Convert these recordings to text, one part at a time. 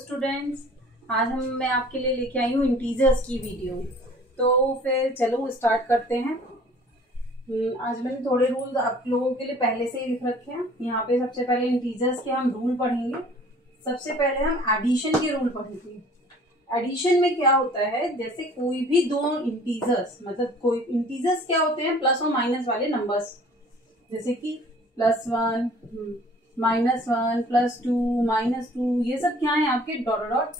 Students, आज मैं आपके लिए लेके आई हूँ इंटीजर्स की वीडियो। तो फिर चलो स्टार्ट करते हैं। आज मैंने थोड़े रूल आप लोगों के लिए पहले से ही लिख रखे हैं। यहाँ पे सबसे पहले इंटीजर्स के हम रूल पढ़ेंगे। सबसे पहले हम एडिशन के रूल पढ़ेंगे। एडिशन में क्या होता है, जैसे कोई भी दो इंटीजर्स, मतलब कोई इंटीजर्स क्या होते हैं, प्लस और माइनस वाले नंबर्स, जैसे कि +1, -1, +2, -2, ये सब क्या है आपके डॉट डॉट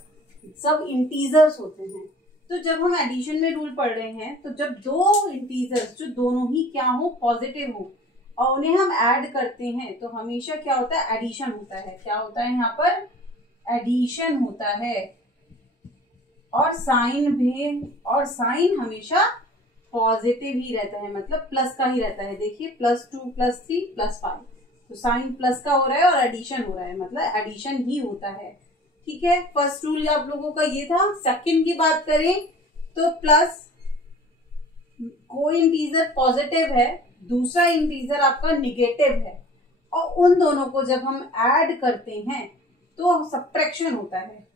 सब इंटीजर्स होते हैं। तो जब हम एडिशन में रूल पढ़ रहे हैं, तो जब दो इंटीजर्स जो दोनों ही क्या हो, पॉजिटिव हो, और उन्हें हम ऐड करते हैं, तो हमेशा क्या होता है, एडिशन होता है। क्या होता है यहाँ पर, एडिशन होता है। और साइन हमेशा पॉजिटिव ही रहता है, मतलब प्लस का ही रहता है। देखिए +2, +3, +5, तो साइन प्लस का हो रहा है और एडिशन हो रहा है, मतलब एडिशन ही होता है। ठीक है, फर्स्ट रूल आप लोगों का ये था। सेकंड की बात करें तो प्लस, कोई इंटीजर पॉजिटिव है, दूसरा इंटीजर आपका निगेटिव है, और उन दोनों को जब हम ऐड करते हैं तो सब्ट्रैक्शन होता है।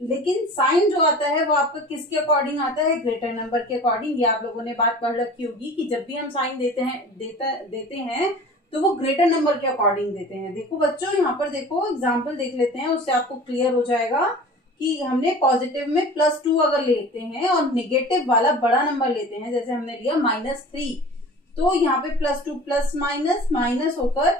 लेकिन साइन जो आता है वो आपका किसके अकॉर्डिंग आता है, ग्रेटर नंबर के अकॉर्डिंग। ये आप लोगों ने बात पढ़ रखी होगी कि जब भी हम साइन देते हैं तो वो ग्रेटर नंबर के अकॉर्डिंग देते हैं। देखो बच्चों, यहाँ पर देखो एग्जाम्पल देख लेते हैं, उससे आपको क्लियर हो जाएगा कि हमने पॉजिटिव में +2 अगर लेते हैं और निगेटिव वाला बड़ा नंबर लेते हैं, जैसे हमने लिया -3, तो यहाँ पे +2 प्लस माइनस होकर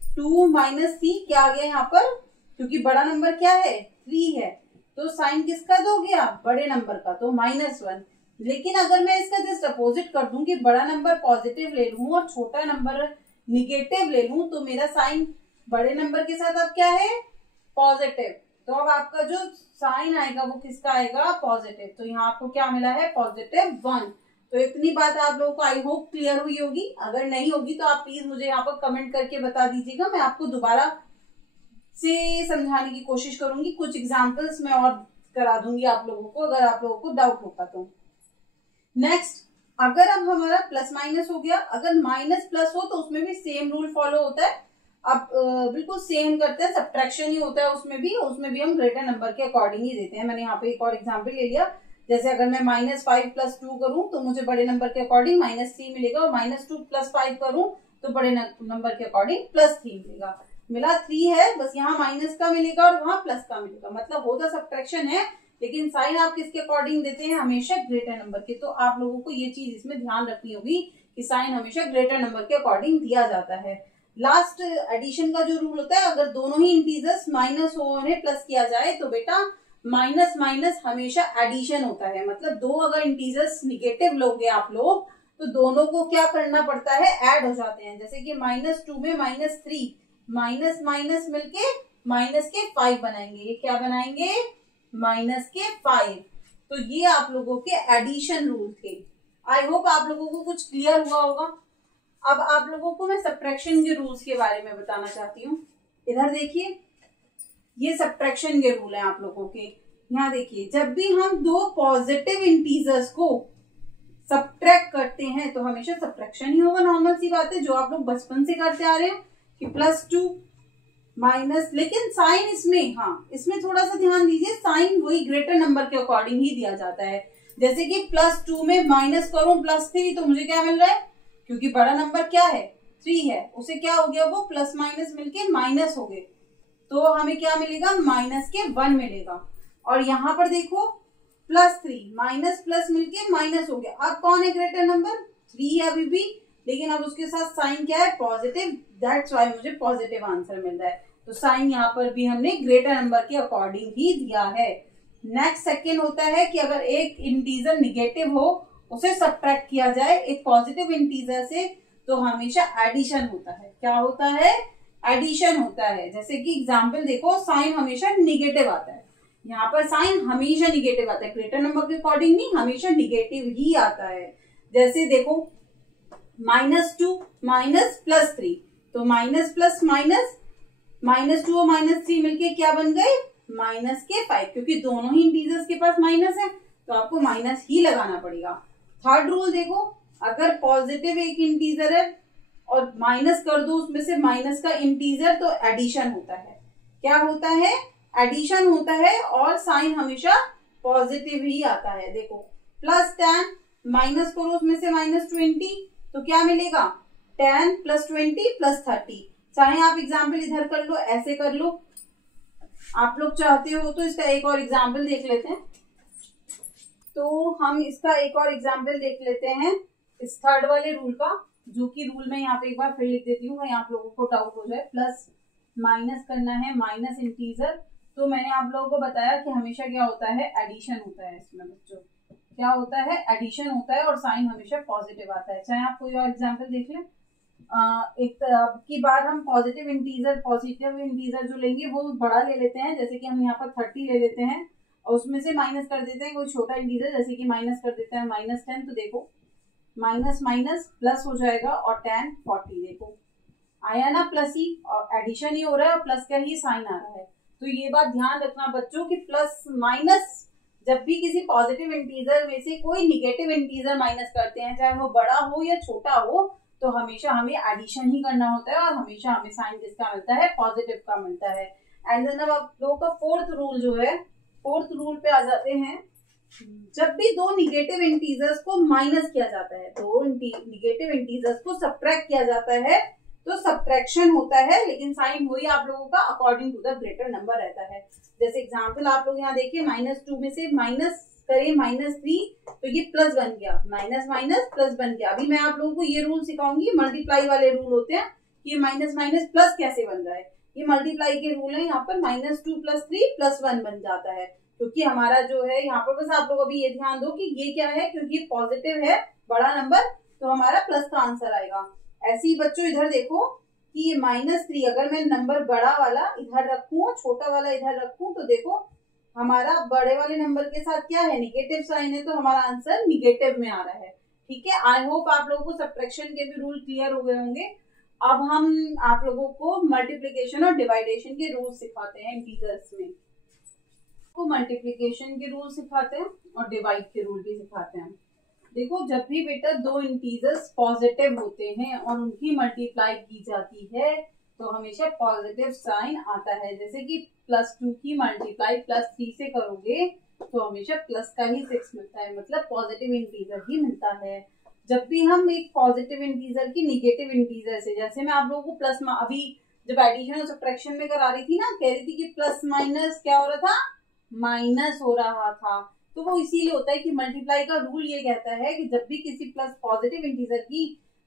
2 -3 क्या आ गया यहाँ पर, क्योंकि बड़ा नंबर क्या है, 3 है, तो साइन किसका दोगे आप, बड़े नंबर का, तो -1। लेकिन अगर मैं इसका जस्ट अपोजिट कर दूं कि बड़ा नंबर पॉजिटिव ले लूं और छोटा नंबर निगेटिव ले लूं, तो मेरा साइन बड़े नंबर के साथ अब क्या है, पॉजिटिव। तो अब आपका जो साइन आएगा वो किसका आएगा, पॉजिटिव। तो यहाँ आपको क्या मिला है, +1। तो इतनी बात आप लोगों को आई होप क्लियर हुई होगी। अगर नहीं होगी तो आप प्लीज मुझे यहाँ पर कमेंट करके बता दीजिएगा, मैं आपको दोबारा से समझाने की कोशिश करूंगी। कुछ एग्जाम्पल्स मैं और करा दूंगी आप लोगों को, अगर आप लोगों को डाउट होगा तो। नेक्स्ट, अगर अब हमारा प्लस माइनस हो गया, अगर माइनस प्लस हो तो उसमें भी सेम रूल फॉलो होता है। अब बिल्कुल सेम करते हैं, सब्ट्रैक्शन ही होता है उसमें भी हम ग्रेटर नंबर के अकॉर्डिंग ही देते हैं। मैंने यहाँ पे एक और एग्जाम्पल ले लिया, जैसे अगर मैं -5 + 2 करूं तो मुझे बड़े नंबर के अकॉर्डिंग -3 मिलेगा, और -2 + 5 करूं तो बड़े नंबर के अकॉर्डिंग +3 मिलेगा। मिला 3 है, बस यहाँ माइनस का मिलेगा और वहां प्लस का मिलेगा, मतलब होता सब्ट्रैक्शन है, लेकिन साइन आप किसके अकॉर्डिंग देते हैं, हमेशा ग्रेटर नंबर के। तो आप लोगों को ये चीज इसमें ध्यान रखनी होगी कि साइन हमेशा ग्रेटर नंबर के अकॉर्डिंग दिया जाता है। लास्ट एडिशन का जो रूल होता है, अगर दोनों ही इंटीजर्स माइनस हो उन्हें प्लस किया जाए तो बेटा माइनस माइनस हमेशा एडिशन होता है। मतलब दो अगर इंटीजर्स निगेटिव लोगे आप लोग, तो दोनों को क्या करना पड़ता है, ऐड हो जाते हैं। जैसे कि -2 में -3, माइनस मिलके -5 बनाएंगे। ये क्या बनाएंगे, -5। तो ये आप लोगों के एडिशन रूल थे। आई होप आप लोगों को कुछ क्लियर हुआ होगा। अब आप लोगों को मैं सब्ट्रैक्शन के रूल्स के बारे में बताना चाहती हूँ। इधर देखिए, ये सब्ट्रैक्शन के रूल हैं आप लोगों के। यहाँ देखिए, जब भी हम दो पॉजिटिव इंटीजर्स को सब्ट्रैक्ट करते हैं तो हमेशा सब्ट्रैक्शन ही होगा, नॉर्मल सी बात है, जो आप लोग बचपन से करते आ रहे हैं कि +2 माइनस। लेकिन साइन इसमें, हाँ इसमें थोड़ा सा ध्यान दीजिए, साइन वही ग्रेटर नंबर के अकॉर्डिंग ही दिया जाता है। जैसे कि +2 में माइनस करूं +3, तो मुझे क्या मिल रहा है, क्योंकि बड़ा नंबर क्या है, 3 है, उसे क्या हो गया, वो प्लस माइनस मिलके माइनस हो गए, तो हमें क्या मिलेगा, -1 मिलेगा। और यहाँ पर देखो +3 माइनस प्लस मिलके माइनस हो गया। अब कौन है ग्रेटर नंबर, 3 है अभी भी, लेकिन अब उसके साथ साइन क्या है, पॉजिटिव, दैट्स वाई मुझे पॉजिटिव आंसर मिल रहा है। तो साइन यहाँ पर भी हमने ग्रेटर नंबर के अकॉर्डिंग ही दिया है। नेक्स्ट सेकेंड होता है कि अगर एक इंटीजर निगेटिव हो, उसे सब्ट्रैक्ट किया जाए एक पॉजिटिव इंटीजर से, तो हमेशा एडिशन होता है। क्या होता है, एडिशन होता है। जैसे कि एग्जाम्पल देखो, साइन हमेशा निगेटिव आता है, यहाँ पर साइन हमेशा निगेटिव आता है, ग्रेटर नंबर के अकॉर्डिंग नहीं, हमेशा निगेटिव ही आता है। जैसे देखो -2 माइनस +3, तो माइनस प्लस माइनस, -2 और -3 मिलके क्या बन गए, -5, क्योंकि दोनों ही इंटीजर्स के पास माइनस है, तो आपको माइनस ही लगाना पड़ेगा। थर्ड रूल देखो, अगर पॉजिटिव एक इंटीजर है और माइनस कर दो उसमें से माइनस का इंटीजर, तो एडिशन होता है। क्या होता है, एडिशन होता है और साइन हमेशा पॉजिटिव ही आता है। देखो +10 माइनस करो उसमें से -20 तो क्या मिलेगा 10 + 20 + 30। चाहे आप एग्जाम्पल इधर कर लो, ऐसे कर लो, आप लोग चाहते हो तो इसका एक और एग्जाम्पल देख लेते हैं। तो हम इसका एक और एग्जाम्पल देख लेते हैं इस थर्ड वाले रूल का, जो कि रूल में यहाँ पे एक बार फिर लिख देती हूँ, कहीं आप लोगों को डाउट हो जाए। प्लस माइनस करना है, माइनस इंटीजर। तो मैंने आप लोगों को बताया कि हमेशा क्या होता है, एडिशन होता है इसमें बच्चों, क्या होता है, एडिशन होता है और साइन हमेशा पॉजिटिव आता है। चाहे आप कोई और एग्जाम्पल देख लें। एक की बार हम पॉजिटिव इंटीजर जो लेंगे वो बड़ा ले लेते हैं, जैसे कि हम यहाँ पर 30 ले लेते हैं और उसमें से माइनस कर देते हैं कोई छोटा इंटीजर, जैसे कि माइनस कर देते हैं -10। तो देखो माइनस माइनस प्लस हो जाएगा और 10 40, देखो आया ना प्लस ही, और एडिशन ही हो रहा है और प्लस का ही साइन आ रहा है। तो ये बात ध्यान रखना बच्चों कि प्लस माइनस जब भी किसी पॉजिटिव इंटीजर में से कोई निगेटिव इंटीजर माइनस करते हैं, चाहे वो बड़ा हो या छोटा हो, तो हमेशा हमें एडिशन ही करना होता है और हमेशा हमें साइन किसका मिलता है, पॉजिटिव का मिलता है। एंड देन अब आप लोगों का फोर्थ रूल जो है, फोर्थ रूल पे आ जाते हैं। जब भी दो निगेटिव इंटीजर्स को माइनस किया जाता है, दो निगेटिव इंटीजर्स को सब्ट्रैक्ट किया जाता है, तो सब्ट्रैक्शन होता है, लेकिन साइन वही आप लोगों का according to the greater number रहता है। जैसे एग्जांपल आप लोग यहाँ देखिए, -2 में से माइनस करें -3 तो ये प्लस बन गया, माइनस माइनस प्लस बन गया। अभी मैं आप लोगों को ये रूल सिखाऊंगी, मल्टीप्लाई वाले रूल होते हैं कि माइनस माइनस प्लस कैसे बन रहा है। ये मल्टीप्लाई के रूल है, यहाँ पर -2 + 3 + 1 बन जाता है, क्योंकि हमारा जो है यहाँ पर, बस आप लोग अभी ये ध्यान दो कि ये क्या है, क्योंकि ये पॉजिटिव है बड़ा नंबर, तो हमारा प्लस का आंसर आएगा। ऐसे ही बच्चों इधर देखो कि ये -3 अगर मैं नंबर बड़ा वाला इधर रखूं, छोटा वाला इधर रखूं, तो देखो हमारा बड़े वाले नंबर के साथ क्या है, निगेटिव साइन है, तो हमारा आंसर निगेटिव में आ रहा है। ठीक है, आई होप आप लोगों को सब्ट्रैक्शन के भी रूल क्लियर हो गए होंगे। अब हम आप लोगों को मल्टीप्लीकेशन और डिवाइडेशन के रूल सिखाते हैं इंटीजर्स में। को मल्टीप्लीकेशन के रूल सिखाते हैं और डिवाइड के रूल भी सिखाते हैं। देखो जब भी बेटा दो इंटीजर्स पॉजिटिव होते हैं और उनकी मल्टीप्लाई की जाती है, तो हमेशा पॉजिटिव साइन आता है। जैसे कि +2 की मल्टीप्लाई +3 से करोगे तो हमेशा प्लस का ही 6 मिलता है, मतलब पॉजिटिव इंटीजर ही मिलता है। जब भी हम एक पॉजिटिव इंटीजर की निगेटिव इंटीजर से, जैसे मैं आप लोगों को प्लस, अभी जब एडिशन और सब्ट्रैक्शन में करा रही थी ना, कह रही थी कि प्लस माइनस क्या हो रहा था, माइनस हो रहा था, तो वो इसीलिए होता है कि मल्टीप्लाई का रूल ये कहता है कि जब भी किसी प्लस पॉजिटिव इंटीजर की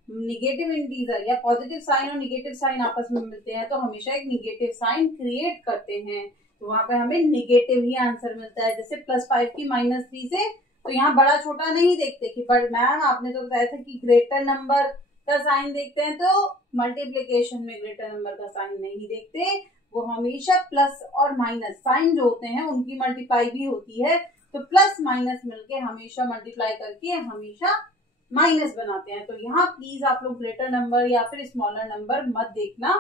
निगेटिव इंटीजर या पॉजिटिव साइन और निगेटिव साइन आपस में मिलते हैं, तो हमेशा एक निगेटिव साइन क्रिएट करते हैं, तो वहां पे हमें निगेटिव ही आंसर मिलता है। जैसे +5 की -3 से, तो यहाँ बड़ा छोटा नहीं देखते कि मैम आपने तो बताया था कि ग्रेटर नंबर का साइन देखते हैं, तो मल्टीप्लीकेशन में ग्रेटर नंबर का साइन नहीं देखते, वो हमेशा प्लस और माइनस साइन जो होते हैं उनकी मल्टीप्लाई भी होती है, तो प्लस माइनस मिलके हमेशा मल्टीप्लाई करके हमेशा माइनस बनाते हैं। तो यहाँ प्लीज आप लोग ग्रेटर नंबर या फिर स्मॉलर नंबर मत देखना,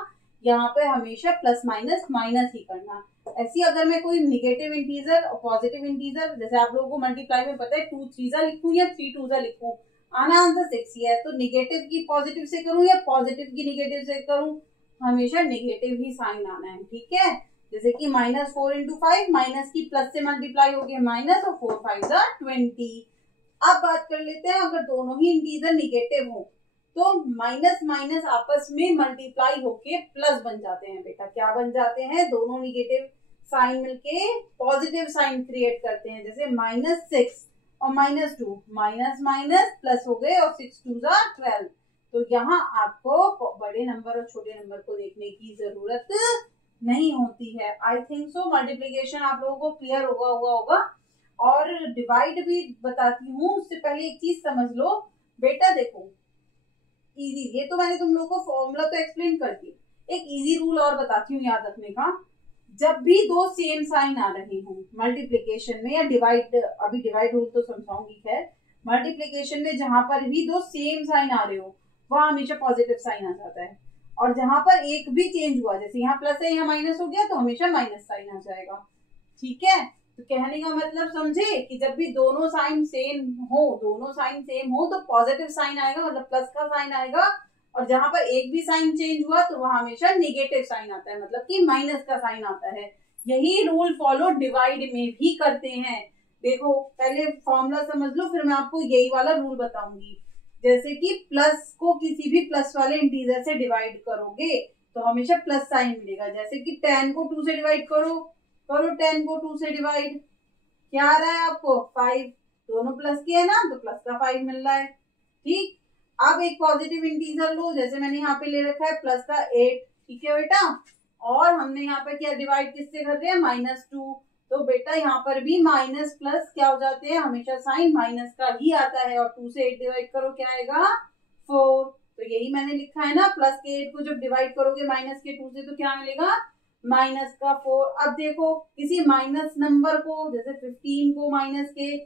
यहाँ पे हमेशा प्लस माइनस माइनस ही करना। ऐसी अगर मैं कोई निगेटिव इंटीजर और पॉजिटिव इंटीजर, जैसे आप लोगों को मल्टीप्लाई में पता है 2 3 लिखूं या 3 2 लिखूं, आना आंसर 6 ही है, तो निगेटिव की पॉजिटिव से करूं या पॉजिटिव की निगेटिव से करूं, हमेशा निगेटिव ही साइन आना है। ठीक है, जैसे कि -4 × 5, माइनस की प्लस से मल्टीप्लाई हो गया माइनस, और 4 5 20। अब बात कर लेते हैं, अगर दोनों ही इंटीजर निगेटिव हो तो माइनस माइनस आपस में मल्टीप्लाई होके प्लस बन जाते हैं। बेटा क्या बन जाते हैं, दोनों निगेटिव साइन मिलके पॉजिटिव साइन क्रिएट करते हैं। जैसे -6 और -2, माइनस माइनस प्लस हो गए और 6 2 12। तो यहाँ आपको बड़े नंबर और छोटे नंबर को देखने की जरूरत नहीं होती है। आई थिंक सो मल्टीप्लीकेशन आप लोगों को क्लियर हुआ होगा। और डिवाइड भी बताती हूँ, उससे पहले एक चीज समझ लो बेटा, देखो इजी, ये तो मैंने तुम लोगों को फॉर्मूला तो एक्सप्लेन कर दी, एक इजी रूल और बताती हूँ याद रखने का। जब भी दो सेम साइन आ रहे हों मल्टीप्लीकेशन में या डिवाइड, अभी डिवाइड रूल तो समझाऊंगी, खैर मल्टीप्लीकेशन में जहां पर भी दो सेम साइन आ रहे हो वहां हमेशा पॉजिटिव साइन आ जाता है, और जहां पर एक भी चेंज हुआ, जैसे यहाँ प्लस है यहाँ माइनस हो गया, तो हमेशा माइनस साइन आ जाएगा। ठीक है, तो कहने का मतलब समझे कि जब भी दोनों साइन सेम हो तो पॉजिटिव साइन आएगा, मतलब प्लस का साइन आएगा, और जहां पर एक भी साइन चेंज हुआ तो वहां हमेशा निगेटिव साइन आता है, मतलब कि माइनस का साइन आता है। यही रूल फॉलो डिवाइड में भी करते हैं। देखो पहले फॉर्मूला समझ लो, फिर मैं आपको यही वाला रूल बताऊंगी। जैसे कि प्लस को किसी भी प्लस वाले इंटीजर से डिवाइड करोगे तो हमेशा प्लस साइन मिलेगा। जैसे कि 10 को 2 से डिवाइड करो 10 को 2 से डिवाइड, क्या आ रहा है आपको 5, दोनों प्लस के है ना तो प्लस का 5 मिल रहा है। ठीक, अब एक पॉजिटिव इंटीजर लो, जैसे मैंने यहाँ पे ले रखा है प्लस का 8, ठीक है बेटा, और हमने यहाँ पे क्या डिवाइड किससे कर रहे हैं -2, तो बेटा यहाँ पर भी माइनस प्लस क्या हो जाते हैं, हमेशा साइन माइनस का ही आता है, और 2 से 8 डिवाइड करो क्या आएगा 4। तो यही मैंने लिखा है ना, प्लस के 8 को जब डिवाइड करोगे माइनस के 2 से तो क्या मिलेगा माइनस का 4। अब देखो किसी माइनस नंबर को, जैसे 15 को माइनस के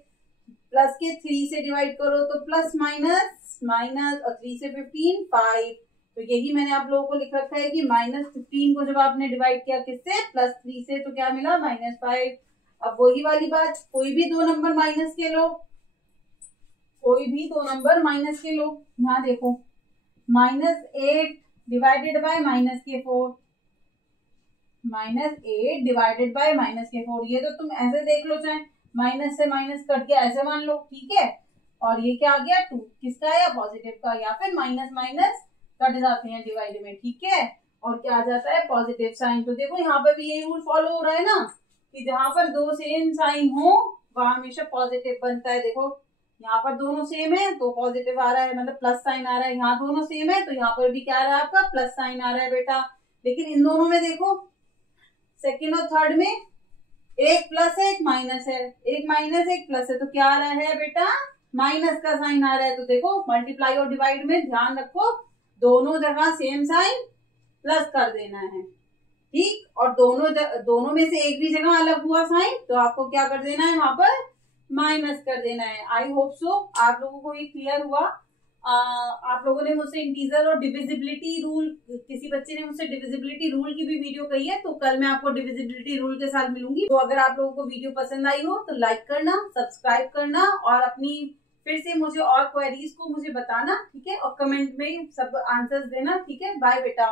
प्लस के 3 से डिवाइड करो तो प्लस माइनस माइनस, और 3 से 15 5। तो यही मैंने आप लोगों को लिख रखा है कि -15 को जब आपने डिवाइड किया किससे +3 से तो क्या मिला -5। अब वही वाली बात, कोई भी दो नंबर माइनस के लो, कोई भी दो नंबर माइनस के लो, यहाँ देखो -8 डिवाइडेड बाय -4, -8 डिवाइडेड बाय -4, ये तो तुम ऐसे देख लो, चाहे माइनस से माइनस कट गया ऐसे मान लो, ठीक है। और ये क्या आ गया 2, किसका है, पॉजिटिव का, या फिर माइनस माइनस कट जाते हैं डिवाइड में, ठीक है, और क्या आ जाता है पॉजिटिव साइन। तो देखो यहाँ पर भी यही रूल फॉलो हो रहा है ना, कि जहां पर दो सेम साइन हो वहां हमेशा पॉजिटिव बनता है। देखो यहाँ पर दोनों सेम है तो पॉजिटिव आ रहा है, मतलब प्लस साइन आ रहा है, यहाँ दोनों सेम है तो यहाँ पर भी क्या आ रहा है आपका प्लस साइन आ रहा है बेटा। लेकिन इन दोनों में देखो सेकेंड और थर्ड में एक प्लस है एक माइनस है, एक माइनस एक प्लस है, तो क्या आ रहा है बेटा माइनस का साइन आ रहा है। तो देखो मल्टीप्लाई और डिवाइड में ध्यान रखो, दोनों जगह सेम साइन प्लस कर देना है, ठीक, और दोनों में से एक भी जगह अलग हुआ साइन तो आपको क्या कर देना है, वहां पर माइनस कर देना है। आई होप सो आप लोगों को ये क्लियर हुआ। आप लोगों ने मुझसे इंटीजर और डिविजिबिलिटी रूल, किसी बच्चे ने मुझसे डिविजिबिलिटी रूल की भी वीडियो कही है, तो कल मैं आपको डिविजिबिलिटी रूल के साथ मिलूंगी। तो अगर आप लोगों को वीडियो पसंद आई हो तो लाइक करना, सब्सक्राइब करना, और अपनी फिर से मुझे और क्वेरीज को मुझे बताना, ठीक है, और कमेंट में सब आंसर्स देना, ठीक है। बाय बेटा।